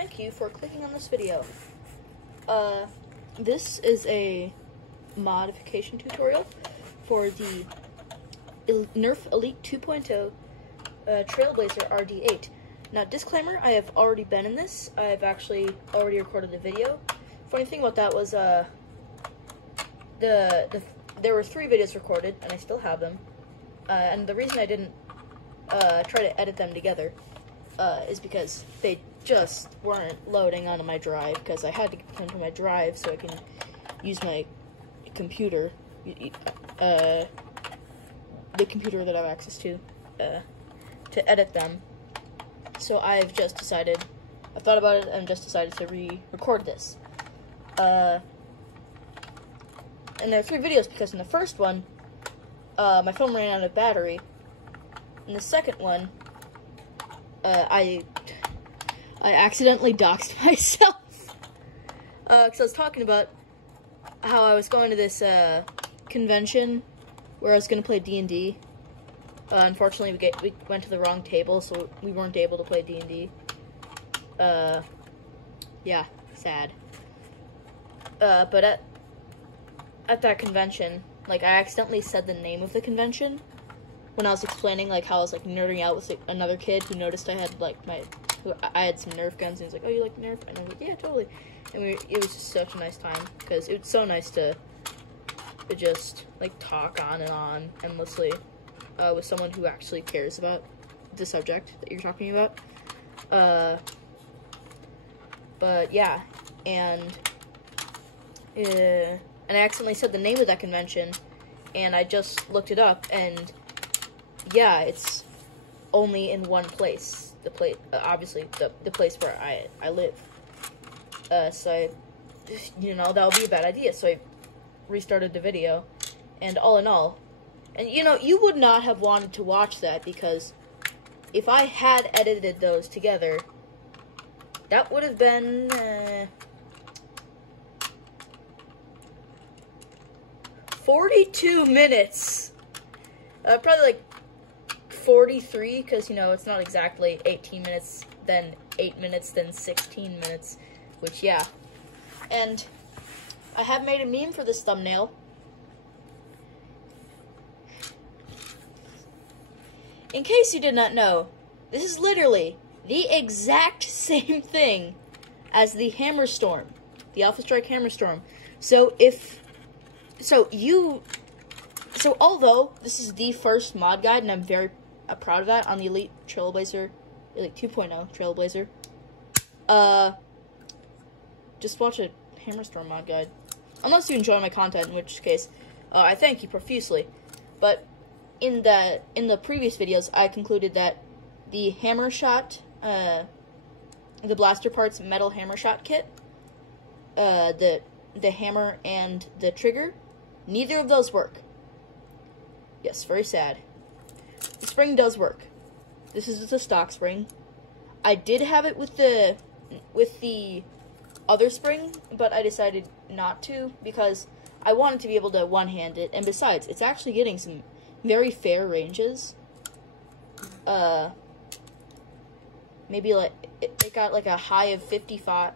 Thank you for clicking on this video. This is a modification tutorial for the Nerf Elite 2.0 Trailblazer RD8. Now, disclaimer, I have already been in this. I've actually already recorded the video. Funny thing about that was there were 3 videos recorded, and I still have them. And the reason I didn't try to edit them together is because they just weren't loading onto my drive, because I had to get them to my drive so I can use my computer, the computer that I have access to edit them. So I've just decided, I thought about it and just decided to re-record this. And there are 3 videos because in the first one, my phone ran out of battery. In the second one, I accidentally doxed myself. Because I was talking about how I was going to this convention where I was going to play D&D. Unfortunately, we went to the wrong table, so we weren't able to play D&D. Yeah, sad. But at that convention, like, I accidentally said the name of the convention when I was explaining, like, how I was, like, nerding out with like, another kid who noticed I had, like, I had some Nerf guns, and he was like, oh, you like Nerf? And I was like, yeah, totally. And it was just such a nice time, because it was so nice to just, like, talk on and on endlessly with someone who actually cares about the subject that you're talking about. But, yeah, and I accidentally said the name of that convention, and I just looked it up, and yeah, it's only in one place. Obviously, the place where I live. So that would be a bad idea. So I restarted the video, and all in all, and you would not have wanted to watch that, because if I had edited those together, that would have been 42 minutes. Probably like 43, because, it's not exactly 18 minutes, then 8 minutes, then 16 minutes, which, yeah. And I have made a meme for this thumbnail. In case you did not know, this is literally the exact same thing as the Hammer Storm, the Alpha Strike Hammer Storm. So although this is the first mod guide, and I'm very proud of that, on the Elite Trailblazer, Elite 2.0 Trailblazer, just watch a Hammerstorm mod guide. Unless you enjoy my content, in which case, I thank you profusely. But in the previous videos, I concluded that the hammer shot, the blaster parts metal hammer shot kit, the hammer and the trigger, neither of those work. Yes, very sad. The spring does work. This is the stock spring. I did have it with the other spring, but I decided not to, because I wanted to be able to one-hand it, and besides, it's actually getting some very fair ranges. Maybe like it got like a high of 55.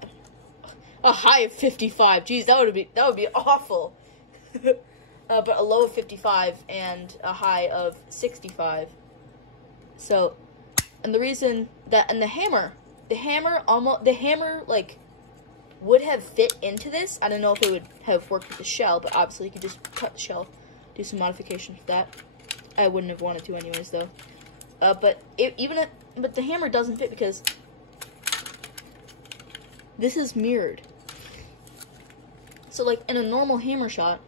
A high of 55. Jeez, that would be awful. But a low of 55 and a high of 65. So, and the reason that, and the hammer like would have fit into this. I don't know if it would have worked with the shell, but obviously you could just cut the shell, do some modifications for that. I wouldn't have wanted to anyways, though. But the hammer doesn't fit because this is mirrored. So, like, in a normal hammer shot,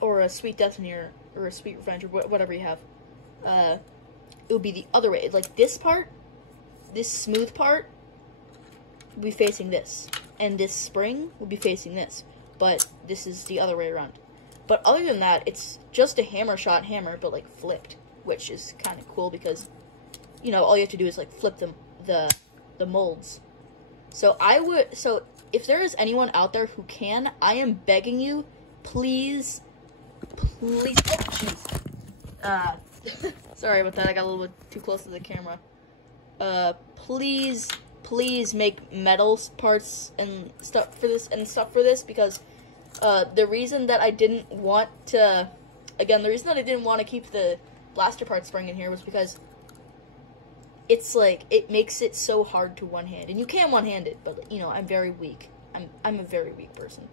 or a Sweet Destiny, or a Sweet Revenge, or whatever you have, it would be the other way. Like, this part, this smooth part, would be facing this, and this spring would be facing this, but this is the other way around. But other than that, it's just a hammer shot hammer, but, like, flipped, which is kind of cool, because, all you have to do is, like, flip the molds. So if there is anyone out there who can, I am begging you, please, oh, jeez. Sorry about that, I got a little bit too close to the camera. please make metal parts and stuff for this, because the reason that I didn't want to, again, the reason that I didn't want to keep the blaster part spring in here was because it's like, it makes it so hard to one-hand, and you can one-hand it, but, you know, I'm very weak. I'm a very weak person,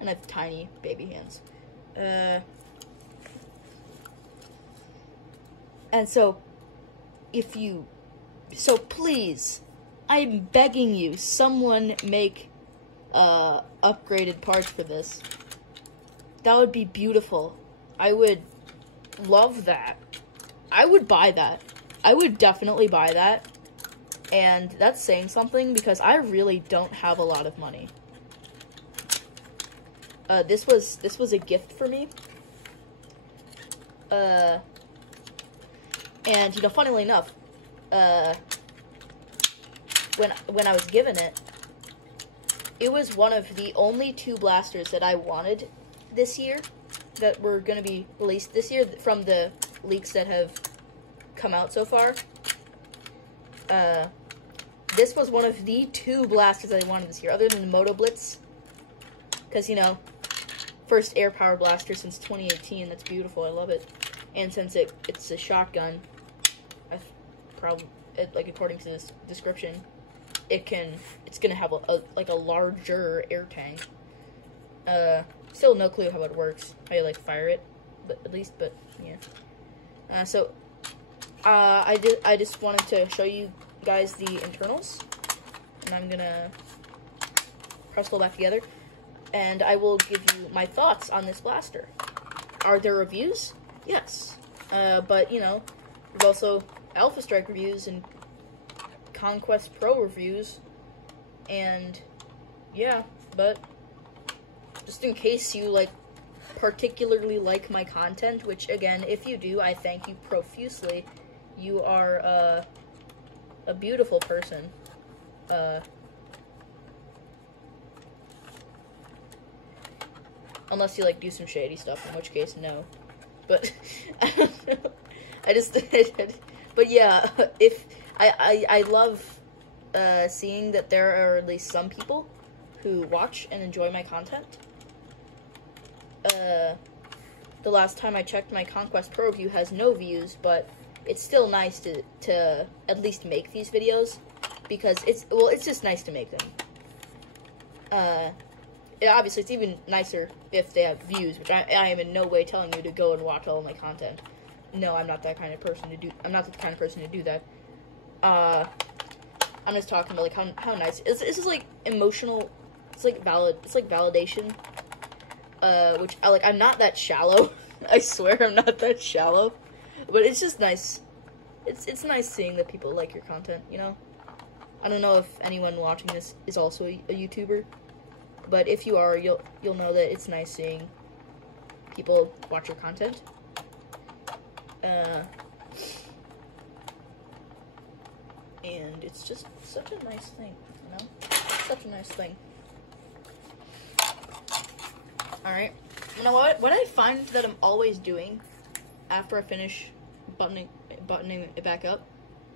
and I have tiny baby hands. And so, please, I'm begging you, someone make, upgraded parts for this. That would be beautiful. I would love that. I would buy that. I would definitely buy that. And that's saying something, because I really don't have a lot of money. This was a gift for me. And, you know, funnily enough, when I was given it, it was one of the only 2 blasters that I wanted this year, that were going to be released this year from the leaks that have come out so far. This was one of the 2 blasters that I wanted this year, other than the Moto Blitz, because, you know, first air power blaster since 2018. That's beautiful. I love it. And since it's a shotgun, like, according to this description, it's gonna have a larger air tank. Still no clue how it works, how you, like, fire it, but yeah. I just wanted to show you guys the internals, and I'm gonna press it all back together, and I will give you my thoughts on this blaster. Are there reviews? Yes. But, you know, there's also Alpha Strike reviews and Conquest Pro reviews, and yeah, but just in case you, like, particularly like my content, which, again, if you do, I thank you profusely. You are a beautiful person. Unless you, like, do some shady stuff, in which case, no. But I don't know. But yeah, if I love seeing that there are at least some people who watch and enjoy my content. The last time I checked, my Conquest Pro review has no views, but it's still nice to at least make these videos, because it's just nice to make them. Obviously, it's even nicer if they have views, which I am in no way telling you to go and watch all of my content. No, I'm not that kind of person to do. I'm not the kind of person to do that. I'm just talking about, like, how nice. This is like emotional. It's like validation. Which I'm not that shallow. I swear I'm not that shallow. But it's just nice. It's nice seeing that people like your content. You know. I don't know if anyone watching this is also a YouTuber, but if you are, you'll know that it's nice seeing people watch your content. And it's just such a nice thing, you know? Such a nice thing. Alright. You know what I find that I'm always doing after I finish buttoning it back up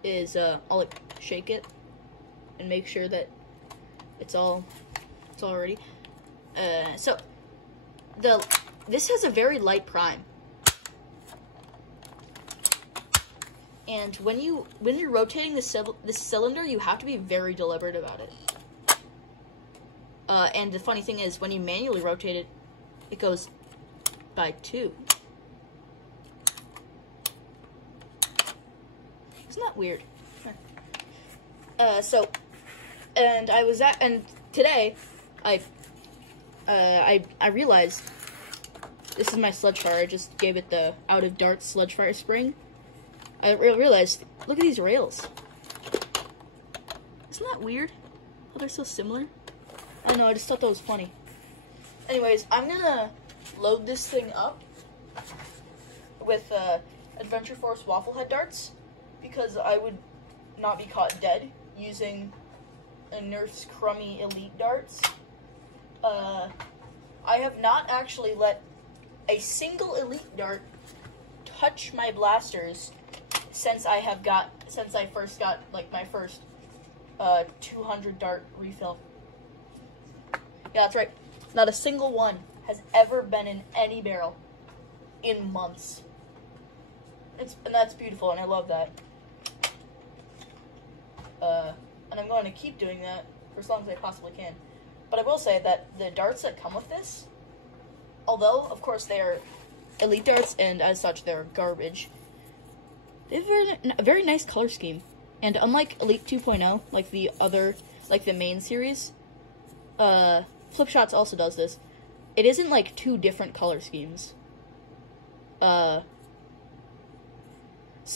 is, I'll, like, shake it and make sure that it's all ready. So, this has a very light prime. And when you're rotating this cylinder, you have to be very deliberate about it. And the funny thing is, when you manually rotate it, it goes by 2. Isn't that weird? And today, I realized this is my sledge fire. I just gave it the out of dart sledge fire spring. I realized, look at these rails. Isn't that weird? How they're so similar? I don't know, I just thought that was funny. Anyways, I'm gonna load this thing up with Adventure Force waffle head darts, because I would not be caught dead using a Nerf's crummy elite darts. I have not actually let a single elite dart touch my blasters since I first got like my first 200 dart refill. Yeah, that's right. Not a single one has ever been in any barrel in months. And that's beautiful, and I love that. And I'm going to keep doing that for as long as I possibly can. But I will say that the darts that come with this, although, of course, they are elite darts, and as such, they're garbage, they have a very nice color scheme. And unlike Elite 2.0, like the other, like the main series, Flip Shots also does this. It isn't, like, two different color schemes. So,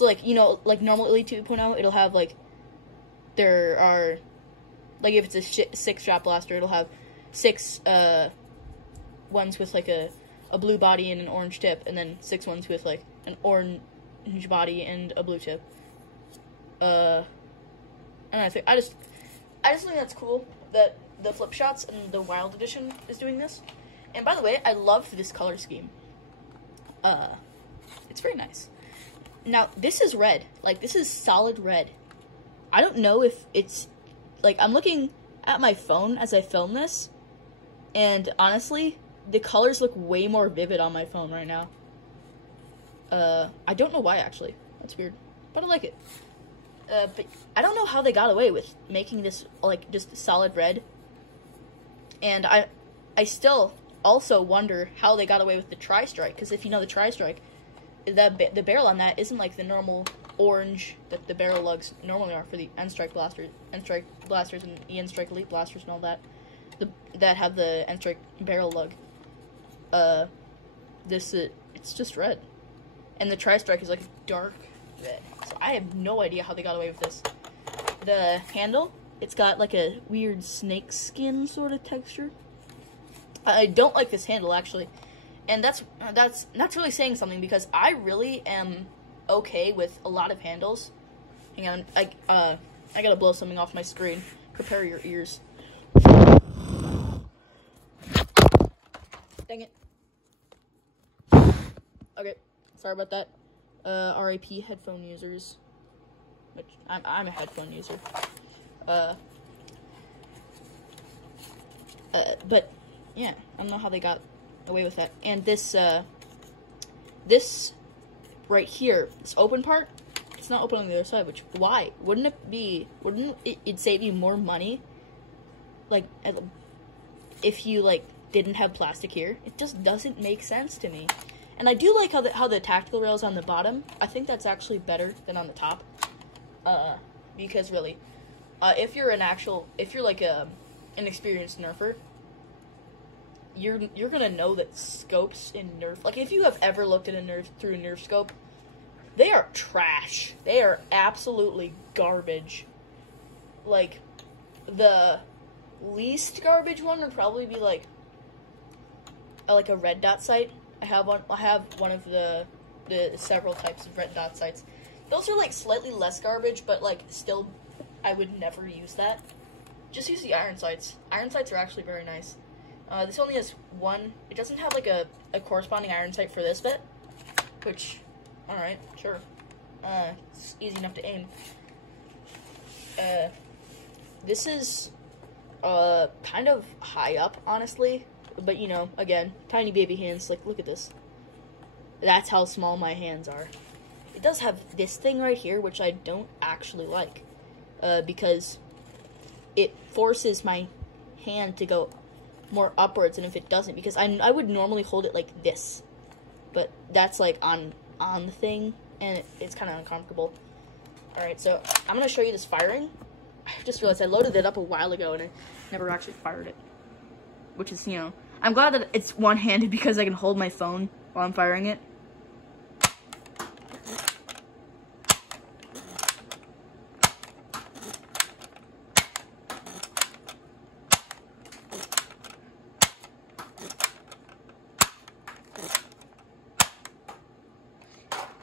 like, you know, like normal Elite 2.0, it'll have, like, there are, like, if it's a 6-shot blaster, it'll have 6, ones with, like, a blue body and an orange tip, and then 6 ones with, like, an orange body and a blue tip. And I just think that's cool that the Flip Shots and the Wild Edition is doing this. And by the way, I love this color scheme. It's very nice. Now, this is red. Like, this is solid red. I don't know if it's, like, I'm looking at my phone as I film this, and honestly, the colors look way more vivid on my phone right now. I don't know why, actually. That's weird. But I like it. But I don't know how they got away with making this, like, just solid red. And I still also wonder how they got away with the Tri-Strike, because if you know the Tri-Strike, the barrel on that isn't like the normal orange that the barrel lugs normally are for the N-Strike blasters and the N-Strike Elite blasters and all that, that have the N-Strike barrel lug. It's just red. And the Tri-Strike is like dark red. So I have no idea how they got away with this. The handle, it's got like a weird snake skin sort of texture. I don't like this handle, actually. And that's really saying something, because I really am okay with a lot of handles. Hang on, I gotta blow something off my screen. Prepare your ears. Dang it. Okay, sorry about that. RIP headphone users. Which, I'm a headphone user. But, yeah, I don't know how they got away with that. And this right here, this open part, it's not open on the other side, which, why? Wouldn't it save you more money? Like, if you, like, didn't have plastic here? It just doesn't make sense to me. And I do like how the tactical rail is on the bottom. I think that's actually better than on the top. Because really, if you're like an experienced nerfer, you're gonna know that scopes in Nerf, like if you have ever looked at a Nerf through a Nerf scope, they are trash. They are absolutely garbage. Like, the least garbage one would probably be like a red dot sight. I have one of the several types of red dot sights. Those are like slightly less garbage, but like still, I would never use that. Just use the iron sights. Iron sights are actually very nice. This only has one. It doesn't have like a corresponding iron sight for this bit, which, alright, sure. It's easy enough to aim. This is kind of high up, honestly. But, you know, again, tiny baby hands. Like, look at this. That's how small my hands are. It does have this thing right here, which I don't actually like. Because it forces my hand to go more upwards than if it doesn't. Because I would normally hold it like this. But that's, like, on the thing. And it's kind of uncomfortable. Alright, so I'm going to show you this firing. I just realized I loaded it up a while ago and I never actually fired it. Which is, you know, I'm glad that it's one-handed because I can hold my phone while I'm firing it.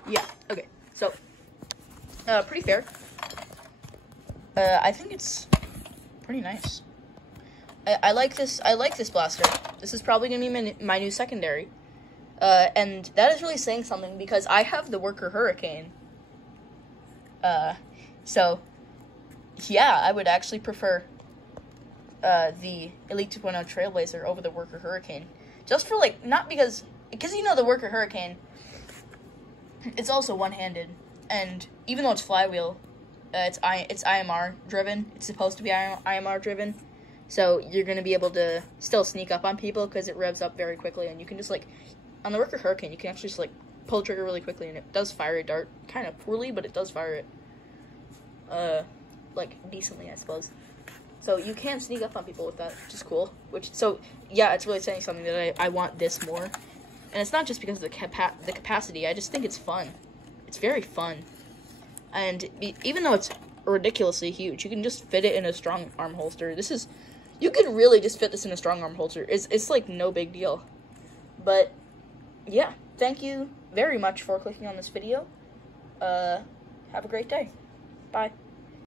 Yeah, okay, so, pretty fair. I think it's pretty nice. I like this blaster. This is probably going to be my new secondary. And that is really saying something, because I have the Worker Hurricane. So, yeah, I would actually prefer the Elite 2.0 Trailblazer over the Worker Hurricane. Just for, like, not because you know the Worker Hurricane, it's also one-handed, and even though it's flywheel, it's IMR driven. It's supposed to be IMR driven, so you're gonna be able to still sneak up on people because it revs up very quickly, and you can just like on the Worker Hurricane, you can actually just like pull the trigger really quickly, and it does fire a dart kind of poorly, but it does fire it like decently, I suppose. So you can sneak up on people with that, which is cool. So yeah, it's really saying something that I want this more, and it's not just because of the capacity. I just think it's fun. It's very fun. And even though it's ridiculously huge, you can just fit it in a strong arm holster. You could really just fit this in a strong arm holster. It's like no big deal. But, yeah, thank you very much for clicking on this video. Have a great day. Bye.